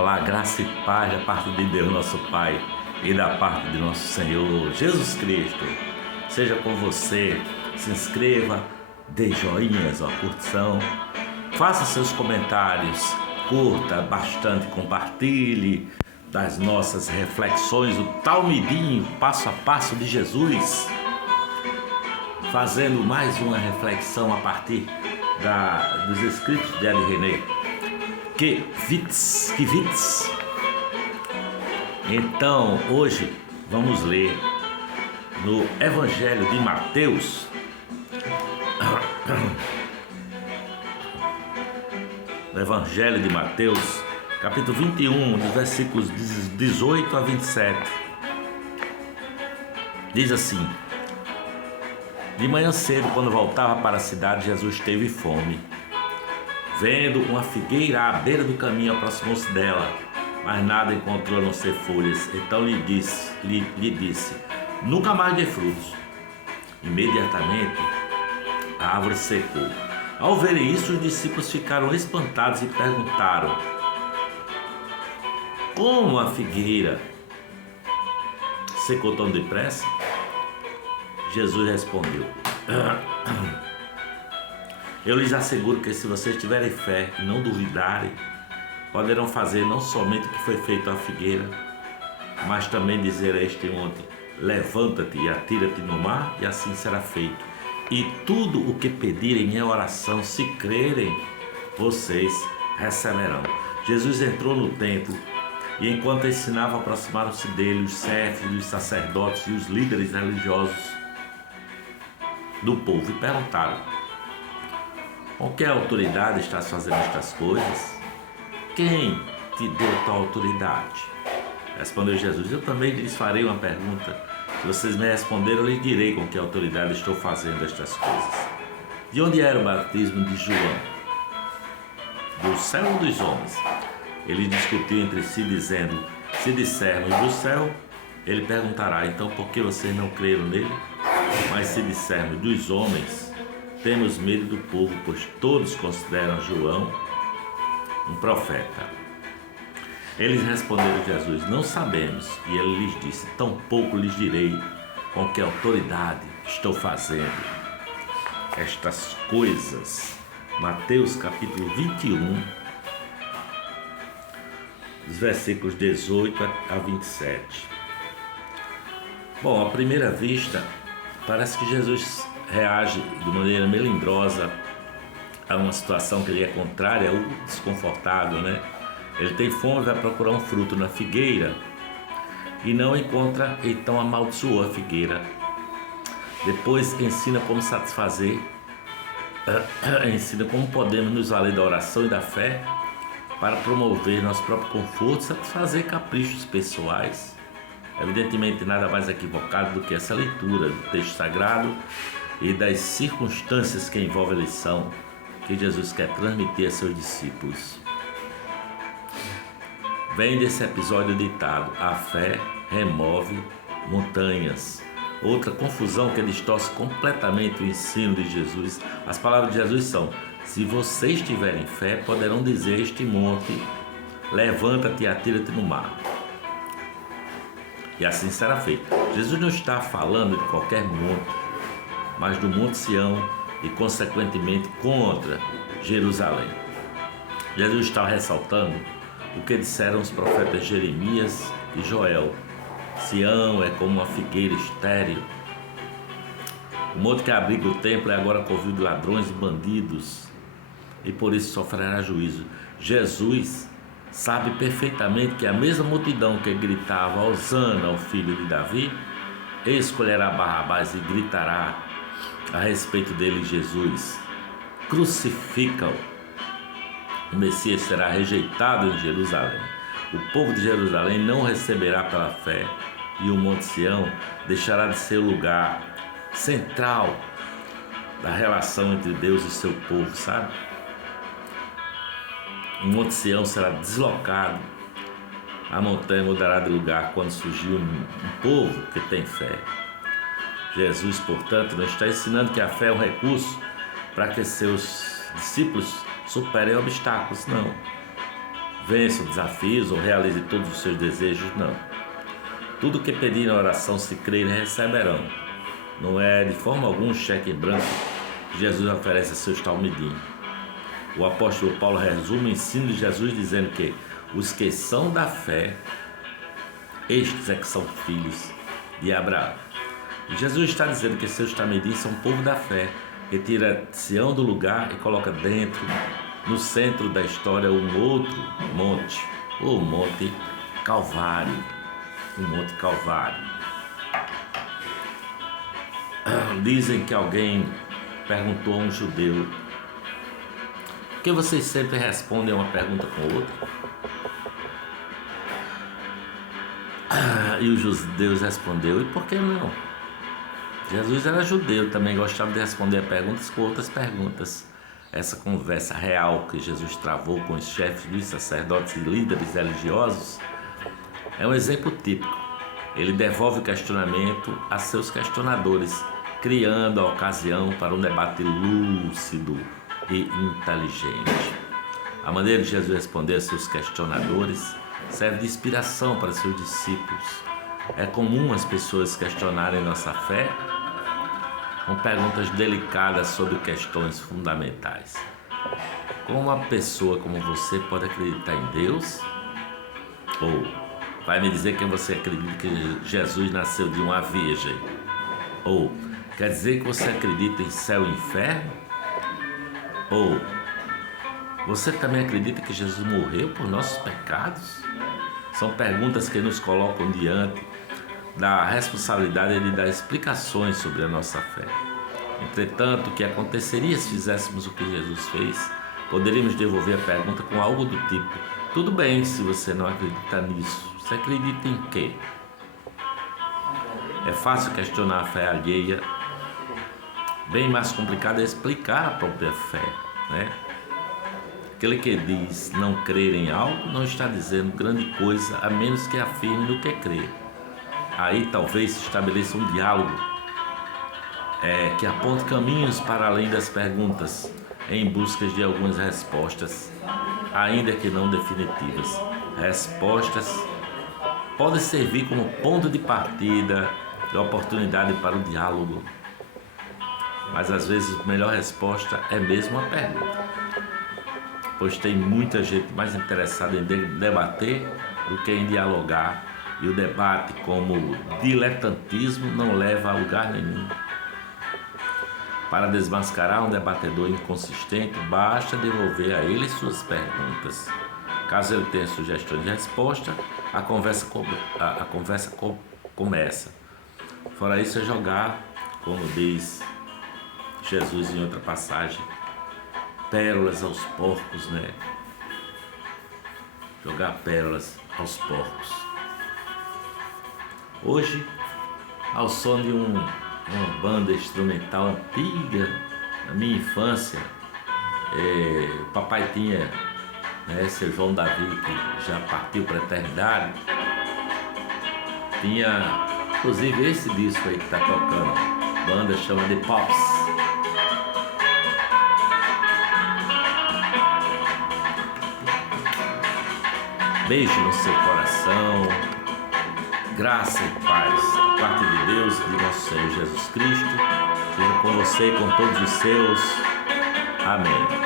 Olá, graça e paz da parte de Deus, nosso Pai, e da parte de nosso Senhor Jesus Cristo. Seja com você, se inscreva, dê joinhas, curtição, faça seus comentários, curta bastante, compartilhe das nossas reflexões, o talmidinho, passo a passo de Jesus, fazendo mais uma reflexão a partir dos escritos de Eli René. Que vits. Então, hoje vamos ler no Evangelho de Mateus, capítulo 21, dos versículos 18 a 27. Diz assim: de manhã cedo, quando voltava para a cidade, Jesus teve fome. Vendo uma figueira à beira do caminho, aproximou-se dela, mas nada encontrou a não ser folhas. Então lhe disse: nunca mais dê frutos. Imediatamente a árvore secou. Ao verem isso, os discípulos ficaram espantados e perguntaram: como a figueira secou tão depressa? Jesus respondeu: eu lhes asseguro que se vocês tiverem fé e não duvidarem, poderão fazer não somente o que foi feito à figueira, mas também dizer a este monte: levanta-te e atira-te no mar, e assim será feito. E tudo o que pedirem em oração, se crerem, vocês receberão. Jesus entrou no templo e, enquanto ensinava, aproximaram-se dele os chefes, os sacerdotes e os líderes religiosos do povo e perguntaram: com que autoridade estás fazendo estas coisas? Quem te deu tal autoridade? Respondeu Jesus: eu também lhes farei uma pergunta. Se vocês me responderam, eu lhes direi com que autoridade estou fazendo estas coisas. De onde era o batismo de João? Do céu ou dos homens? Eles discutiam entre si, dizendo: se dissermos do céu, ele perguntará: então por que vocês não creram nele? Mas se dissermos dos homens, temos medo do povo, pois todos consideram João um profeta. Eles responderam a Jesus: não sabemos. E ele lhes disse: tampouco lhes direi com que autoridade estou fazendo estas coisas. Mateus capítulo 21, os versículos 18 a 27. Bom, à primeira vista, parece que Jesus reage de maneira melindrosa a uma situação que lhe é contrária ou desconfortável, né? Ele tem fome, vai procurar um fruto na figueira e não encontra, então amaldiçoou a figueira. Depois ensina como satisfazer, ensina como podemos nos valer da oração e da fé para promover nosso próprio conforto, satisfazer caprichos pessoais. Evidentemente, nada mais equivocado do que essa leitura do texto sagrado e das circunstâncias que envolvem a lição que Jesus quer transmitir a seus discípulos. Vem desse episódio ditado: a fé remove montanhas. Outra confusão que distorce completamente o ensino de Jesus. As palavras de Jesus são: se vocês tiverem fé, poderão dizer a este monte: levanta-te e atira-te no mar, e assim será feito. Jesus não está falando de qualquer monte, mas do Monte Sião e, consequentemente, contra Jerusalém. Jesus está ressaltando o que disseram os profetas Jeremias e Joel: Sião é como uma figueira estéril. O monte que abriga o templo é agora covil de ladrões e bandidos, e por isso sofrerá juízo. Jesus sabe perfeitamente que a mesma multidão que gritava Hosana ao filho de Davi escolherá Barrabás e gritará a respeito dele: Jesus, crucifica-o. O Messias será rejeitado em Jerusalém. O povo de Jerusalém não receberá pela fé, e o Monte Sião deixará de ser o lugar central da relação entre Deus e seu povo, sabe? O Monte Sião será deslocado, a montanha mudará de lugar quando surgir um povo que tem fé. Jesus, portanto, não está ensinando que a fé é um recurso para que seus discípulos superem obstáculos, não. vença os desafios ou realize todos os seus desejos, não. Tudo que pedir na oração, se crerem, receberão. Não é de forma alguma um cheque em branco que Jesus oferece a seus talmidim. O apóstolo Paulo resume o ensino de Jesus dizendo que os que são da fé, estes é que são filhos de Abraão. E Jesus está dizendo que seus talmidim são povo da fé, que tira Sião do lugar e coloca dentro, no centro da história, um outro monte, o Monte Calvário. O Monte Calvário. Dizem que alguém perguntou a um judeu: por que vocês sempre respondem uma pergunta com outra? E o judeu respondeu: e por que não? Jesus era judeu, também gostava de responder perguntas com outras perguntas. Essa conversa real que Jesus travou com os chefes dos sacerdotes e líderes religiosos é um exemplo típico. Ele devolve o questionamento a seus questionadores, criando a ocasião para um debate lúcido e inteligente. A maneira de Jesus responder a seus questionadores serve de inspiração para seus discípulos. É comum as pessoas questionarem nossa fé com perguntas delicadas sobre questões fundamentais. Como uma pessoa como você pode acreditar em Deus? Ou vai me dizer que você acredita que Jesus nasceu de uma virgem? Ou quer dizer que você acredita em céu e inferno? Ou você também acredita que Jesus morreu por nossos pecados? São perguntas que nos colocam diante da responsabilidade de dar explicações sobre a nossa fé. Entretanto, o que aconteceria se fizéssemos o que Jesus fez? Poderíamos devolver a pergunta com algo do tipo: tudo bem se você não acredita nisso, você acredita em quê? É fácil questionar a fé alheia, bem mais complicado é explicar a própria fé, né? Aquele que diz não crer em algo não está dizendo grande coisa, a menos que afirme no que crê. Aí talvez se estabeleça um diálogo que aponte caminhos para além das perguntas, em busca de algumas respostas, ainda que não definitivas. Respostas podem servir como ponto de partida e oportunidade para o diálogo, mas às vezes a melhor resposta é mesmo a pergunta, pois tem muita gente mais interessada em debater do que em dialogar, e o debate, como diletantismo, não leva a lugar nenhum. Para desmascarar um debatedor inconsistente, basta devolver a ele suas perguntas. Caso ele tenha sugestões de resposta, a conversa começa. Fora isso, é jogar, como diz Jesus em outra passagem, pérolas aos porcos, né? Jogar pérolas aos porcos. Hoje, ao som de uma banda instrumental antiga, na minha infância, o papai tinha, seu João Davi, que já partiu para a eternidade, tinha inclusive esse disco aí que está tocando, a banda chama The Pops. Beijo no seu coração, graça e paz da parte de Deus e de nosso Senhor Jesus Cristo seja com você e com todos os seus. Amém.